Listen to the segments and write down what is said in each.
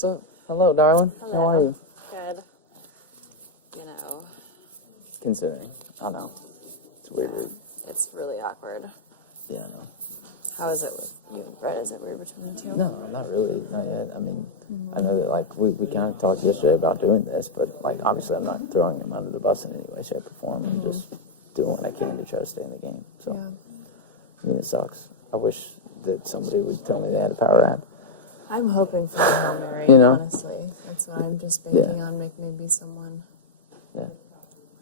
What's up? Hello, darling. Hello. How are you? Good. You know. Considering. I know. It's weird. It's really awkward. Yeah, I know. How is it with you and Brett? Is it weird between the two? No, not really. Not yet. I mean, I know that, like, we kind of talked yesterday about doing this, but, like, obviously I'm not throwing him under the bus in any way, shape, or form. I'm just doing what I can to try to stay in the game. So, I mean, it sucks. I wish that somebody would tell me they had a power app. I'm hoping for a Hail Mary, You know? honestly. That's what I'm just banking on. Maybe someone. Yeah.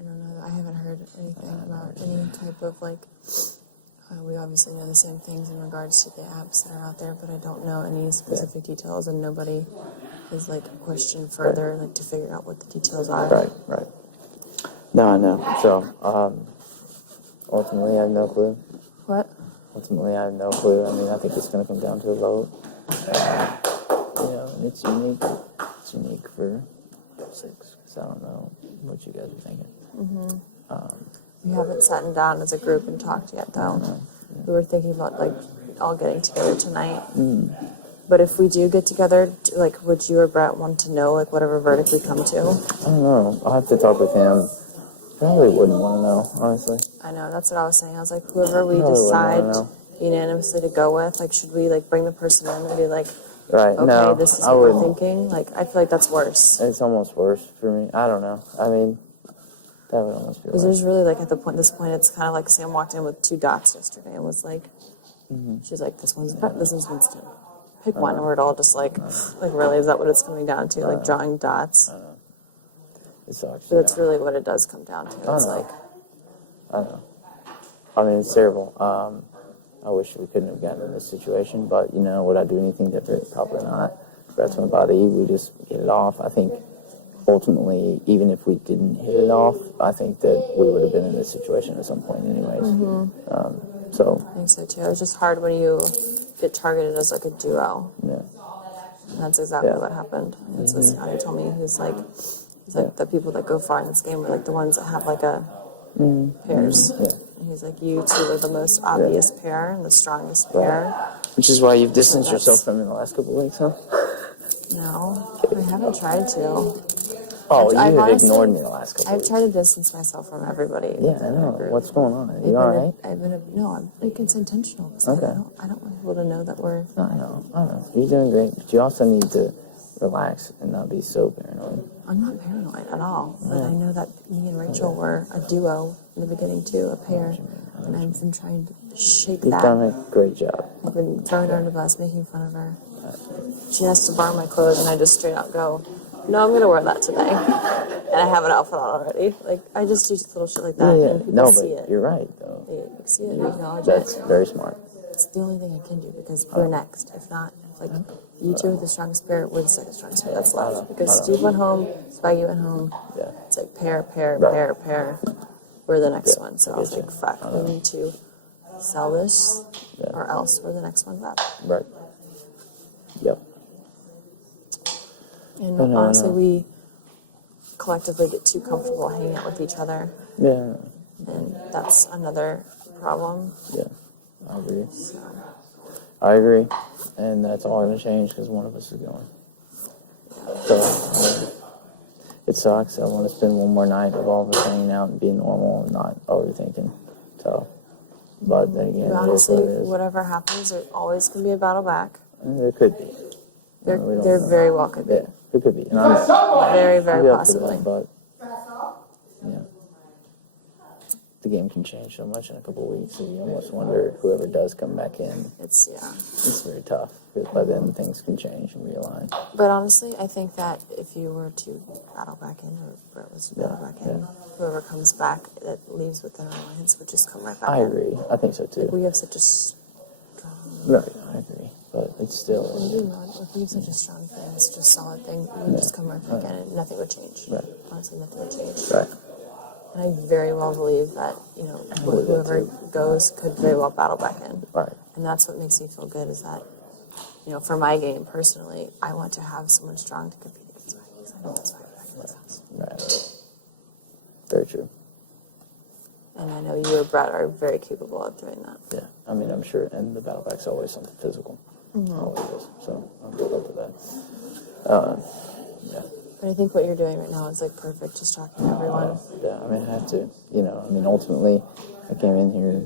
I don't know. I haven't heard anything about any type of, like, we obviously know the same things in regards to the apps that are out there, but I don't know any specific details, and nobody has, like, questioned further, like, to figure out what the details are. Right. No, I know. So, ultimately, I have no clue. What? Ultimately, I have no clue. I mean, I think it's going to come down to a vote. You know, and it's unique. It's unique for 6, because I don't know what you guys are thinking. We haven't sat down as a group and talked yet, though. We were thinking about, like, all getting together tonight. But if we do get together, like, would you or Brett want to know, like, whatever verdict we come to? I don't know. I'll have to talk with him. Probably wouldn't want to know, honestly. I know, that's what I was saying. I was like, whoever we Probably wouldn't decide wanna know. unanimously to go with, like, should we, like, bring the person in and be like, Right, okay, no, this is I what we're wouldn't. thinking? Like, I feel like that's worse. It's almost worse for me. I don't know. I mean, that would almost be Because worse. there's really, like, at this point, it's kind of like Sam walked in with 2 dots yesterday and was like, she's like, this one's Brett, this one's Winston. Pick one, and we're all just like, really, is that what it's coming down to? Like, drawing dots? It sucks. But that's really what it does come down to. It's like, I know. I mean, it's terrible. I wish we couldn't have gotten in this situation, but, you know, would I do anything different? Probably not. Brett's my buddy. We just get it off. I think, ultimately, even if we didn't hit it off, I think that we would have been in this situation at some point anyways. So, I think so, too. It's just hard when you get targeted as, like, a duo. yeah. And that's exactly what happened. That's what Scotty told me. He's like, the people that go far in this game are, like, the ones that have, like, a pairs. Yeah. And he's like, you two are the most obvious pair and the strongest pair. Which is why you've distanced yourself from me in the last couple of weeks, huh? No, I haven't tried to. Oh, I've you have honestly- ignored me the last couple of I've weeks. tried to distance myself from everybody. Yeah, I know. What's going on? Are you alright? No, I think it's intentional. Okay. I don't want people to know that we're. I know. You're doing great, but you also need to relax and not be so paranoid. I'm not paranoid at all, but I know that me and Rachel were a duo in the beginning too, a pair, and I've been trying to shake You've that. done a great job. I've been throwing her under the bus, making fun of her. She has to borrow my clothes, and I just straight out go, "No, I'm gonna wear that today," and I have an outfit on already. Like, I just do little shit like that, and people No, see but it. you're right, though. They see it and acknowledge That's it. very smart. It's the only thing I can do because we're next. If not, like, you two are the strongest pair, we're the second strongest pair that's left. Because Steve went home, Spaggy went home. Yeah. It's like pair. Right. We're the next Yeah, one. So I I was get you. like, fuck, we need to sell this or else we're the next ones up. Right. Yep. And No. honestly, we collectively get too comfortable hanging out with each other. Yeah. And that's another problem. Yeah. I agree. So, I agree. And that's all going to change because one of us is going. So, it sucks. I want to spend one more night of all of us hanging out and being normal and not overthinking. So, but then again, but it is honestly, what it is. whatever happens, there always can be a battle back. And there could be. There We don't know. very well could be. Yeah, it could be. And I'm Very, I'll very be up for possibly. that, but yeah, the game can change so much in a couple of weeks. So you almost wonder whoever does come back in. It's Very tough because by then things can change and realign. But honestly, I think that if you were to battle back in, or Brett was to battle back in, whoever comes back that leaves with their alliance would just come right back I in. agree. I think so too. We have such a strong. Right, I agree. But it's still. If we have such a strong thing, such a solid thing, we would just come right back in, and nothing would change. Right. Honestly, nothing would change. Right. And I very well believe that believe that whoever too. goes could very well battle back in. Right. And that's what makes me feel good is that, for my game personally, I want to have someone strong to compete against me because I know that's back in this house. Right. Very true. And I know you or Brett are very capable of doing that. Yeah. I mean, I'm sure. And the battle back's always something physical. Always is. So I'll build up to that. Yeah. But I think what you're doing right now is like perfect, just talking to everyone. Yeah, I mean, I have to, ultimately, I came in here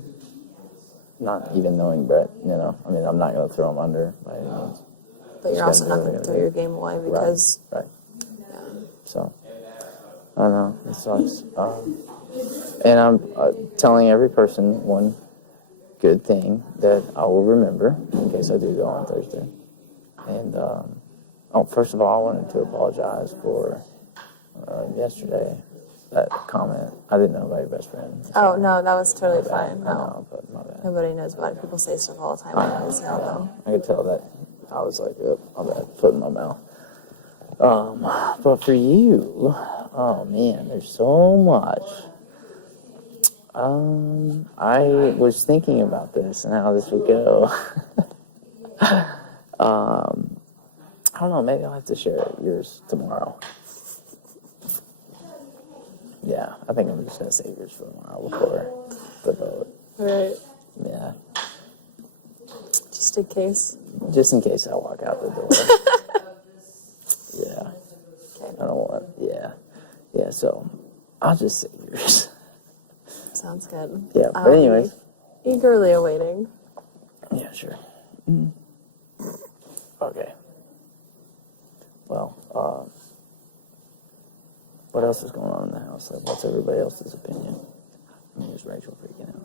not even knowing Brett, I mean, I'm not going to throw him under by any means. But you're also not going to throw your game away because... Right. Yeah. So, I don't know, it sucks. And I'm telling every person one good thing that I will remember in case I do go on Thursday. And, first of all, I wanted to apologize for yesterday, that comment. I didn't know about your best friend. Oh, no, that was totally fine. I No. know, but my bad. Nobody knows about it. People say stuff all the time. I always tell them. I could tell that. I was like, oh, my bad, foot in my mouth. But for you, oh man, there's so much. I was thinking about this and how this would go. I don't know, maybe I'll have to share yours tomorrow. Yeah, I think I'm just going to save yours for tomorrow before the vote. Right. Yeah. Just in case. Just in case I walk out the door. Yeah. Okay. I don't want, yeah. Yeah, so I'll just say yours. Sounds good. Yeah, but anyways. Eagerly awaiting. Yeah, sure. Mm. Okay. Well, what else is going on in the house? Like, what's everybody else's opinion? I mean, is Rachel freaking out?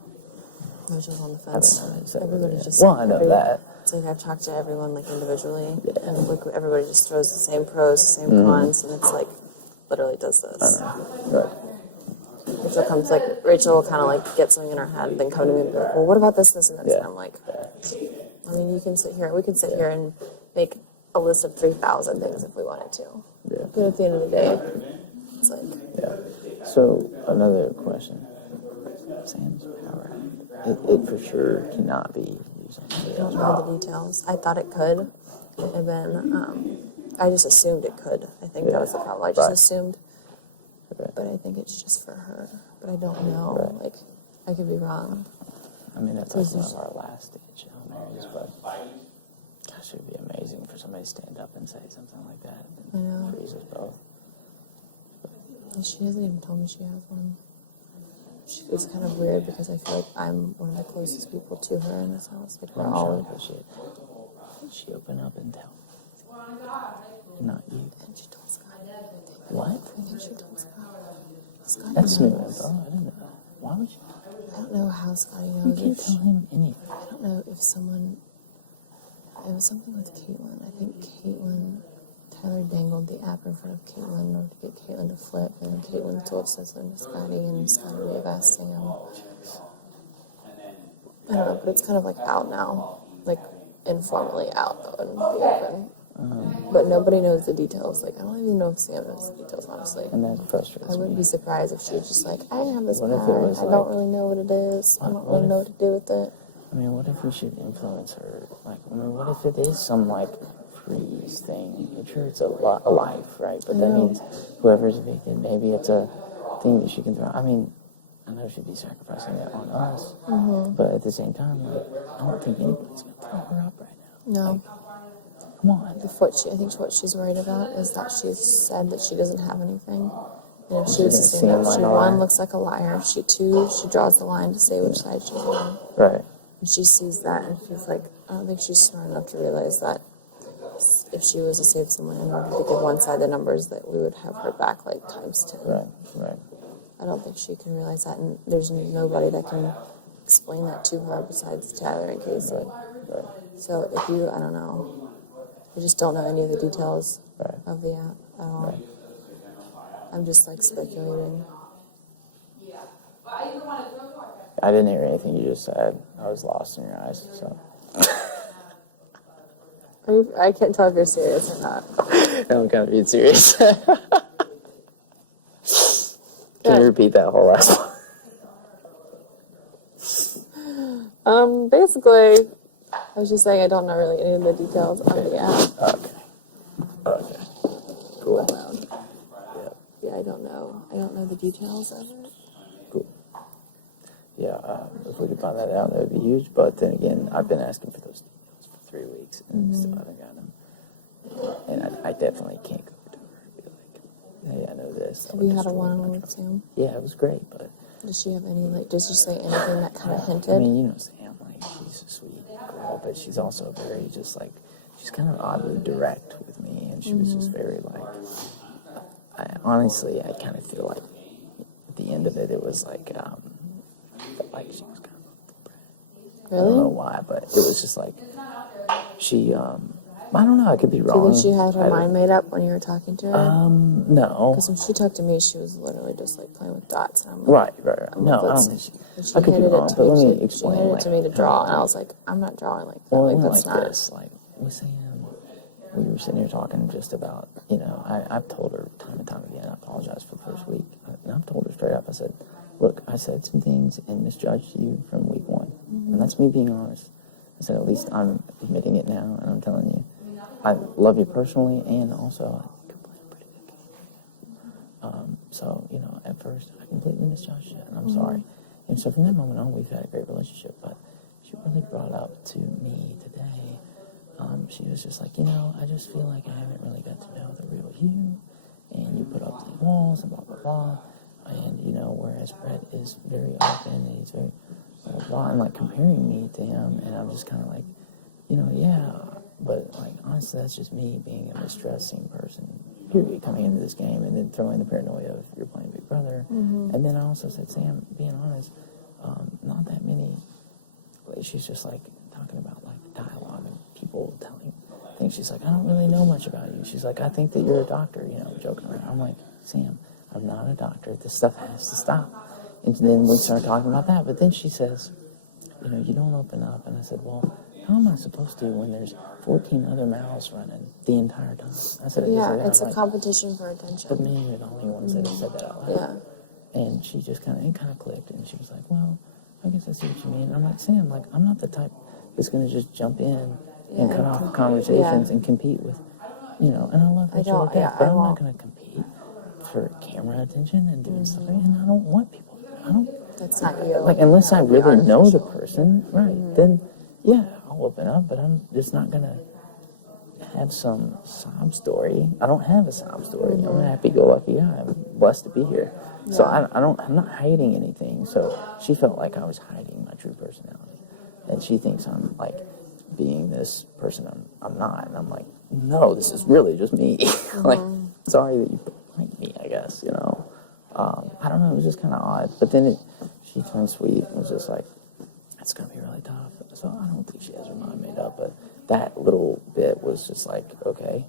Rachel's on the fence. Everybody Everybody just... Well, I know that. It's like I've talked to everyone like individually, Yeah. and like everybody just throws the same pros, the same cons, and it's like literally does this. I know. Right. Rachel will kind of like get something in her head, then come to me and be like, well, what about this, this, and this? Yeah. And I'm like, I mean, we can sit here and make a list of 3,000 things if we wanted to. Yeah. But at the end of the day, it's like... Yeah. So, another question. Sam's power. It for sure cannot be using I don't know the details. I thought it could. And then I just assumed it could. I think that was the problem. I just assumed. Right. But I think it's just for her. But I don't know. Right. Like, I could be wrong. I mean, that's like one of our last stage Marys, but gosh, it would be amazing for somebody to stand up and say something like that. I know. Freeze us both. And she hasn't even told me she has one. It's kind of weird because I feel like I'm one of the closest people to her in this house. Like, we're all... She open up and tell. Not you. And she told Scott. What? I think she told Scott. Scotty That's new knows. info. I didn't know. Why would you? I don't know how Scotty knows. You can't tell him anything. I don't know if someone... It was something with Caitlin. I think Tyler dangled the app in front of Caitlin in order to get Caitlin to flip, and then Caitlin told something to Scotty, and Scotty may have asked Sam. I don't know, but it's kind of like out now. Like, informally out, though, in the open. But nobody knows the details. Like, I don't even know if Sam knows the details, honestly. And that frustrates I wouldn't me. be surprised if she was just like, I have this What if it power. was I like- don't really know what it is. I don't really know what to do with it. I mean, what if we should influence her? Like, I mean, what if it is some, like, freeze thing? I'm sure it's a life, right? But that means whoever's evicted, maybe it's a thing that she can throw. I mean, I know she'd be sacrificing it on us, but at the same time, like, I don't think anybody's going to throw her up right now. No. Like, come on. I think what she's worried about is that she's said that she doesn't have anything. And if she was to She stand didn't up, seem she like a one liar. looks like a liar. She two, she draws the line to say which side she's on. Right. And she sees that, and she's like, I don't think she's smart enough to realize that if she was to save someone in order to give one side the numbers, that we would have her back like times 10. Right. I don't think she can realize that, and there's nobody that can explain that to her besides Tyler and Casey. Right. So if you, I don't know, I just don't know any of the details Right. of the app at all. Right. I'm just like speculating. I didn't hear anything you just said. I was lost in your eyes, so. I can't tell if you're serious or not. I'm kind of being serious. Can you repeat that whole last one? Basically, I was just saying I don't know really any of the details of the app. Okay. Cool. Yeah, I don't know. I don't know the details of it. Cool. Yeah, if we could find that out, that would be huge. But then again, I've been asking for those details for 3 weeks, and still haven't gotten them. And I definitely can't go to her and be like, hey, I know this. Have you had a one-on-one with Sam? Yeah, it was great, but... Did she have any, like, did she say anything that kind of hinted? I mean, you know Sam, like, she's a sweet girl, but she's also very just, like, she's kind of oddly direct with me, and she was just very, like... honestly, I kind of feel like at the end of it, it was like, like she was kind of... Really? I don't know why, but it was just like, she, I don't know, I could be Do wrong. you think she had her mind made up when you were talking to her? No. Because when she talked to me, she was literally just like playing with dots. And I'm like, Right. No, I don't think she... she I could be handed wrong, it to but me. let me explain. She handed it to me to draw, and I how- was like, I'm not drawing like that. Well, Like, it went that's like not. this, like, with Sam, we were sitting here talking just about, you know, I've told her time and time again, I apologize for the first week, and I've told her straight up, I said, look, I said some things and misjudged you from week one, and that's me being honest. I said, at least I'm admitting it now, and I'm telling you, I love you personally, and also I could play a pretty good game. So, you know, at first, I completely misjudged you, and I'm sorry. And so from that moment on, we've had a great relationship, but she really brought up to me today, she was just like, you know, I just feel like I haven't really got to know the real you, and you put up these walls, and blah, blah, blah, and, you know, whereas Brett is very open, and he's very blah, blah, blah, and, like, comparing me to him, and I'm just kind of like, you know, yeah, but, like, honestly, that's just me being a mistrusting person, period, coming into this game, and then throwing the paranoia of you're playing Big Brother, and then I also said, Sam, being honest, not that many, like, she's just, like, talking about, like, dialogue and people telling things. She's like, I don't really know much about you. She's like, I think that you're a doctor, you know, joking around. I'm like, Sam, I'm not a doctor. This stuff has to stop. And then we started talking about that, but then she says, you know, you don't open up. And I said, well, how am I supposed to when there's 14 other mouths running the entire time? I said, Yeah, it's I'm a like, competition for attention. but maybe you're the only ones that have said that out loud. Yeah. And she just kind of clicked, and she was like, well, I guess I see what you mean. And I'm like, Sam, like, I'm not the type that's going to just jump in and cut off conversations and compete with, you know, and I love that shit like that, but I'm not going to compete for camera attention and doing stuff, and I don't want people, I don't, That's not you. like, unless I really know the person, right, then, yeah, I'll open up, but I'm just not going to have some sob story. I don't have a sob story. I'm a happy-go-lucky guy. I'm blessed to be here. So I'm not hiding anything. So she felt like I was hiding my true personality, and she thinks I'm like being this person I'm not. And I'm like, no, this is really just me. Like, sorry that you like me, I guess. You know, I don't know. It was just kind of odd. But then she turned sweet and was just like, it's gonna be really tough. So I don't think she has her mind made up, but that little bit was just like, okay.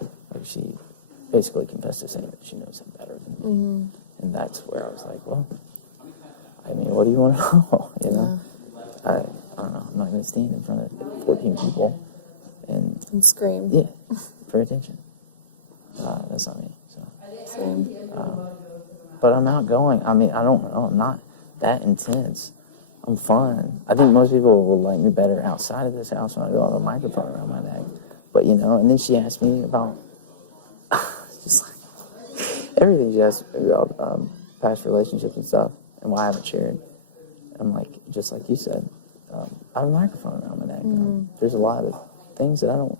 Like, she basically confessed to saying that she knows him better than me. And that's where I was like, well, I mean, what do you want to know? You know? I don't know. I'm not going to stand in front of 14 people and scream. Yeah, for attention. That's not me. So. Same. But I'm outgoing. I mean, I don't know. I'm not that intense. I'm fun. I think most people will like me better outside of this house when I go have a microphone around my neck. But, you know, and then she asked me about just like everything. She asked me about past relationships and stuff and why I haven't shared. I'm like, just like you said, I have a microphone around my neck. There's a lot of things that I don't.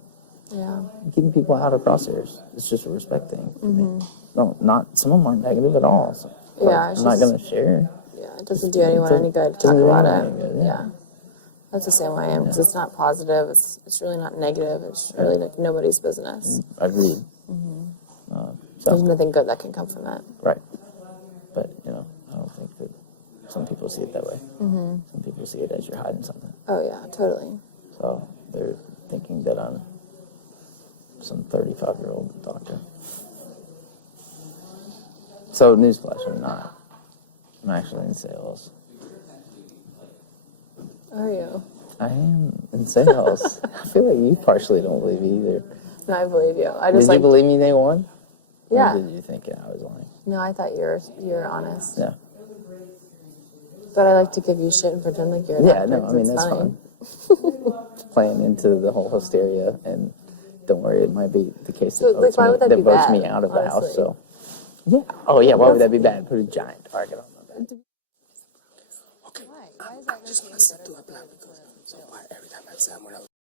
Yeah. Keeping people out of crosshairs. It's just a respect thing for me. No, not some of them aren't negative at all. So, I'm not going to share. Yeah, it doesn't do anyone any good to talk about it. Yeah. That's the same way I am, because it's not positive. It's really not negative. It's really like nobody's business. Agreed. There's nothing good that can come from it. Right. But, you know, I don't think that some people see it that way. Some people see it as you're hiding something. Oh, yeah, totally. So they're thinking that I'm some 35-year-old doctor. So, newsflash, I'm not. I'm actually in sales. Are you? I am in sales. I feel like you partially don't believe me either. No, I believe you. Did you believe me day one? Yeah. Or did you think I was lying? No, I thought you were honest. Yeah. But I like to give you shit and pretend like you're a doctor. No, I mean, that's fine. Playing into the whole hysteria, and don't worry, it might be the case that like, why would that be votes bad, me out of the house. honestly? So, yeah. Oh, yeah, why would that be bad? Put a giant target on my back. Okay, I just want to set to a plan because so far every time I say I'm gonna